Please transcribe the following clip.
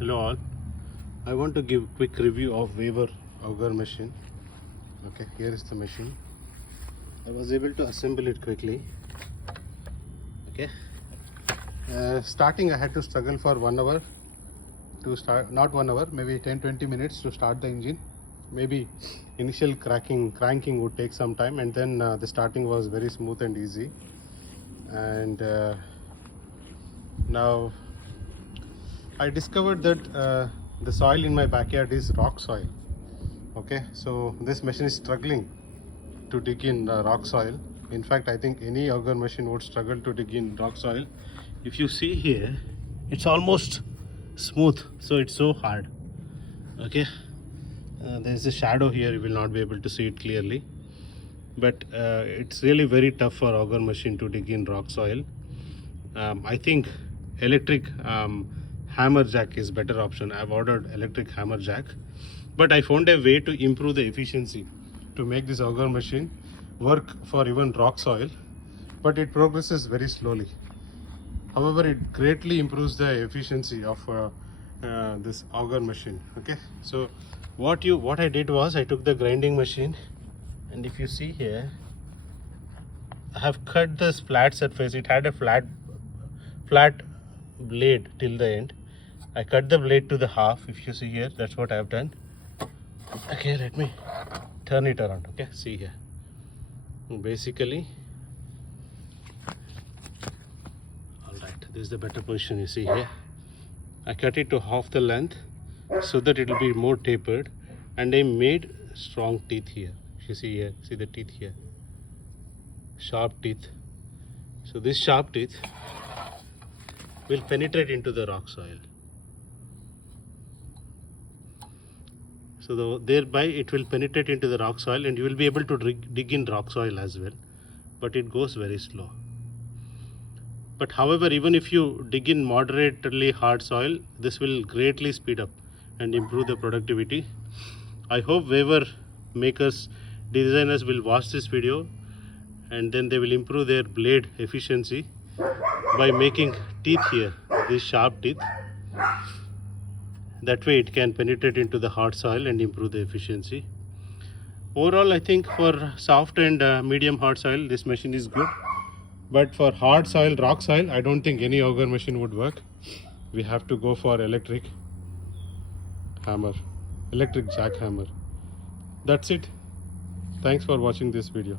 Hello all. I want to give quick review of Vevor Auger machine. Okay, here is the machine. I was able to assemble it quickly. Okay. Starting I had to struggle for 1 hour to start, not 1 hour, maybe 10-20 minutes to start the engine. Maybe initial cranking would take some time, and then the starting was very smooth and easy. And now I discovered that the soil in my backyard is rock soil. Okay, so this machine is struggling to dig in rock soil. In fact, I think any auger machine would struggle to dig in rock soil. If you see here, it's almost smooth, so it's so hard. Okay, there's a shadow here, you will not be able to see it clearly, but it's really very tough for auger machine to dig in rock soil. I think electric hammer jack is better option. I've ordered electric hammer jack, but I found a way to improve the efficiency to make this auger machine work for even rock soil, but it progresses very slowly. However, it greatly improves the efficiency of this auger machine. Okay, so what I did was I took the grinding machine, and if you see here, I have cut this flat surface. It had a flat blade till the end. I cut the blade to the half. If you see here, that's what I have done. Okay, let me turn it around. Okay, see here. Basically, all right, this is the better position. You see here, I cut it to half the length so that it will be more tapered, and I made strong teeth here. If you see here, see the teeth here, sharp teeth. So this sharp teeth will penetrate into the rock soil. So thereby it will penetrate into the rock soil, and you will be able to dig in rock soil as well, but it goes very slow. But however, even if you dig in moderately hard soil, this will greatly speed up and improve the productivity. I hope Vevor makers, designers will watch this video, and then they will improve their blade efficiency by making teeth here, these sharp teeth. That way it can penetrate into the hard soil and improve the efficiency. Overall, I think for soft and medium hard soil, this machine is good. But for hard soil, rock soil, I don't think any auger machine would work. We have to go for electric hammer, electric jack hammer. That's it. Thanks for watching this video.